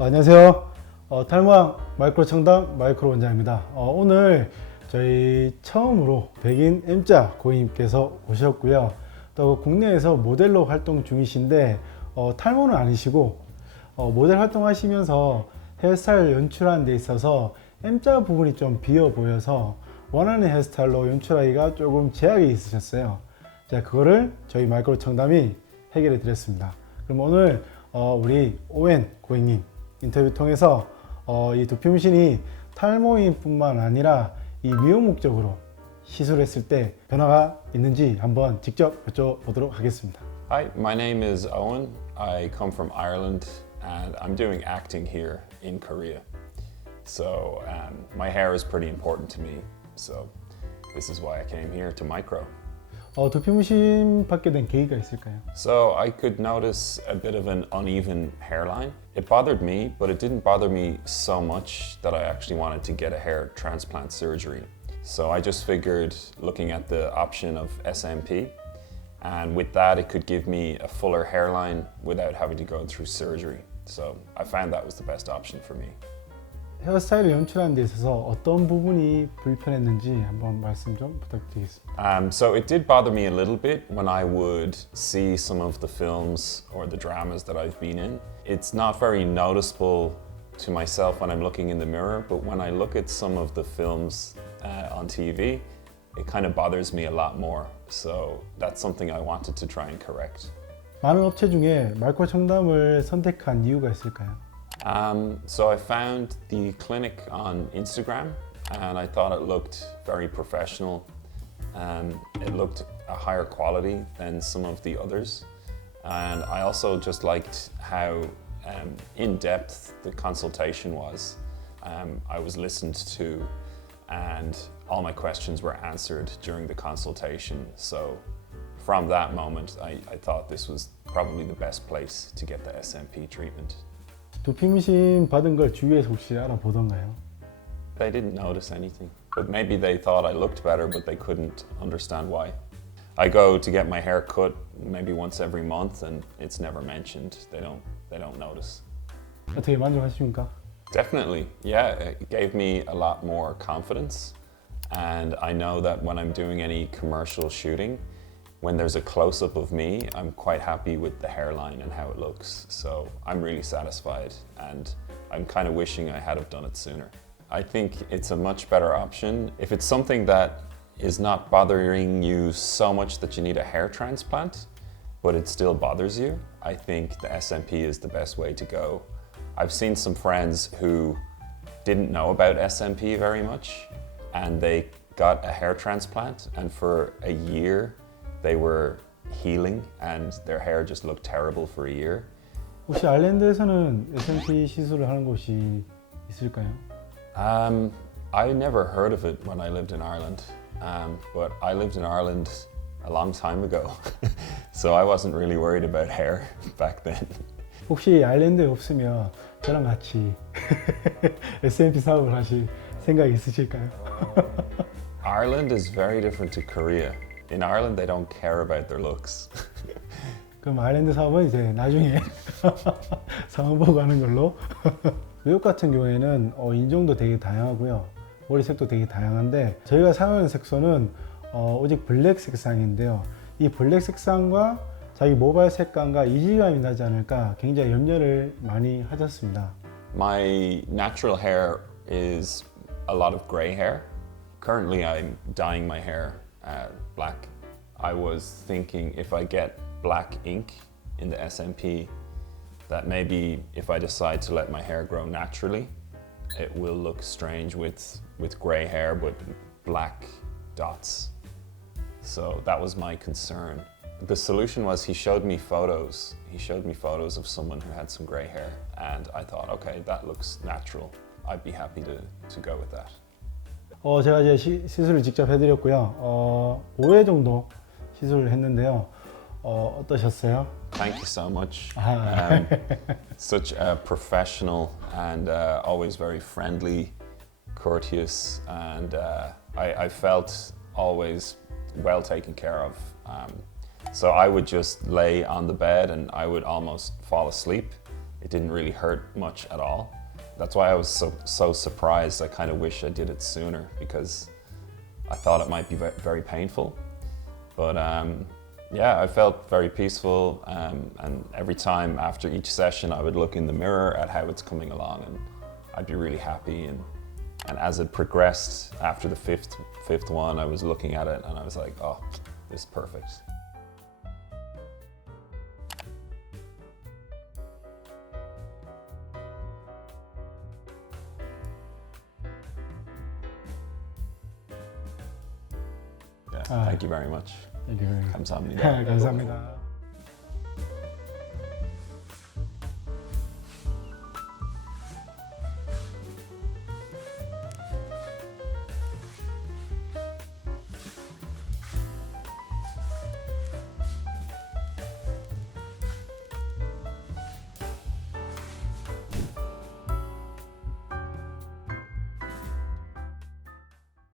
안녕하세요. 탈모왕 마이크로청담 마이크로 원장입니다. 오늘 저희 처음으로 백인 M자 고객님께서 오셨고요. 또 국내에서 모델로 활동 중이신데 탈모는 아니시고 모델 활동하시면서 헤어스타일 연출하는 데 있어서 M자 부분이 좀 비어 보여서 원하는 헤어스타일로 연출하기가 조금 제약이 있으셨어요. 자, 그거를 저희 마이크로청담이 해결해 드렸습니다. 그럼 오늘 우리 오웬 고객님 인터뷰 통해서 이 두피문신이 탈모인 뿐만 아니라 이 미용 목적으로 시술했을 때 변화가 있는지 한번 직접 여쭤보도록 하겠습니다. Hi, my name is Owen. I come from Ireland and I'm doing acting here in Korea. So my hair is pretty important to me. So this is why I came here to Micro. 두피문신 받게 된 계기가 있을까요? So I could notice a bit of an uneven hairline. It bothered me, but it didn't bother me so much that I actually wanted to get a hair transplant surgery. So I just figured looking at the option of SMP, and with that it could give me a fuller hairline without having to go through surgery. So I found that was the best option for me. 헤어스타일을 연출하는 데 있어서 어떤 부분이 불편했는지 한번 말씀 좀 부탁드리겠습니다. So it did bother me a little bit when I would see some of the films or the dramas that I've been in. It's not very noticeable to myself when I'm looking in the mirror, but when I look at some of the films on TV, it kind of bothers me a lot more. So that's something I wanted to try and correct. 많은 업체 중에 마이크로청담을 선택한 이유가 있을까요? So I found the clinic on Instagram and I thought it looked very professional. It looked a higher quality than some of the others. And I also just liked how in-depth the consultation was. I was listened to and all my questions were answered during the consultation. So from that moment, I thought this was probably the best place to get the SMP treatment. 두피문신 받은 걸 주위에서 혹시 알아보던가요? They didn't notice anything, but maybe they thought I looked better, but they couldn't understand why. I go to get my hair cut maybe once every month, and it's never mentioned. They don't notice. 어떻게 만족하십니까? Definitely, yeah. It gave me a lot more confidence, and I know that when I'm doing any commercial shooting, when there's a close-up of me, I'm quite happy with the hairline and how it looks. So I'm really satisfied, and I'm kind of wishing I had have done it sooner. I think it's a much better option. If it's something that is not bothering you so much that you need a hair transplant, but it still bothers you, I think the SMP is the best way to go. I've seen some friends who didn't know about SMP very much, and they got a hair transplant, and for a year, they were healing and their hair just looked terrible for a year. 혹시 아일랜드에서는 SMP 시술을 하는 곳이 있을까요? I never heard of it when I lived in Ireland, but I lived in Ireland a long time ago, so I wasn't really worried about hair back then. 혹시 아일랜드에 없으면 저랑 같이 SMP 사업을 하실 생각이 있으실까요? Ireland is very different to Korea. In Ireland, they don't care about their looks. 그럼 아일랜드 사업은 이제 나중에 상황 보고 하는 걸로. 외국 같은 경우에는 인종도 되게 다양하고요. 머리색도 되게 다양한데 저희가 사용하는 색소는 오직 블랙 색상인데요. 이 블랙 색상과 자기 모발 색감과 이질감이 나지 않을까 굉장히 염려를 많이 하셨습니다. My natural hair is a lot of gray hair. Currently, I'm dyeing my hair black. I was thinking if I get black ink in the SMP, that maybe if I decide to let my hair grow naturally, it will look strange with gray hair but black dots. So that was my concern. The solution was he showed me photos. He showed me photos of someone who had some gray hair, and I thought, okay, that looks natural. I'd be happy to go with that. 제가 이제 시술을 직접 해드렸고요. 5회 정도 시술을 했는데요. 어떠셨어요? Thank you so much. Such a professional and always very friendly, courteous, and I felt always well taken care of. So I would just lay on the bed and I would almost fall asleep. it didn't really hurt much at all. That's why I was so surprised. I kind of wish I did it sooner because I thought it might be very painful. But yeah, I felt very peaceful, and every time after each session I would look in the mirror at how it's coming along, and I'd be really happy. And as it progressed after the fifth one, I was looking at it and I was like, oh, this is perfect. Yeah, thank you very much. Thank you very much. 감사합니다. 감사합니다.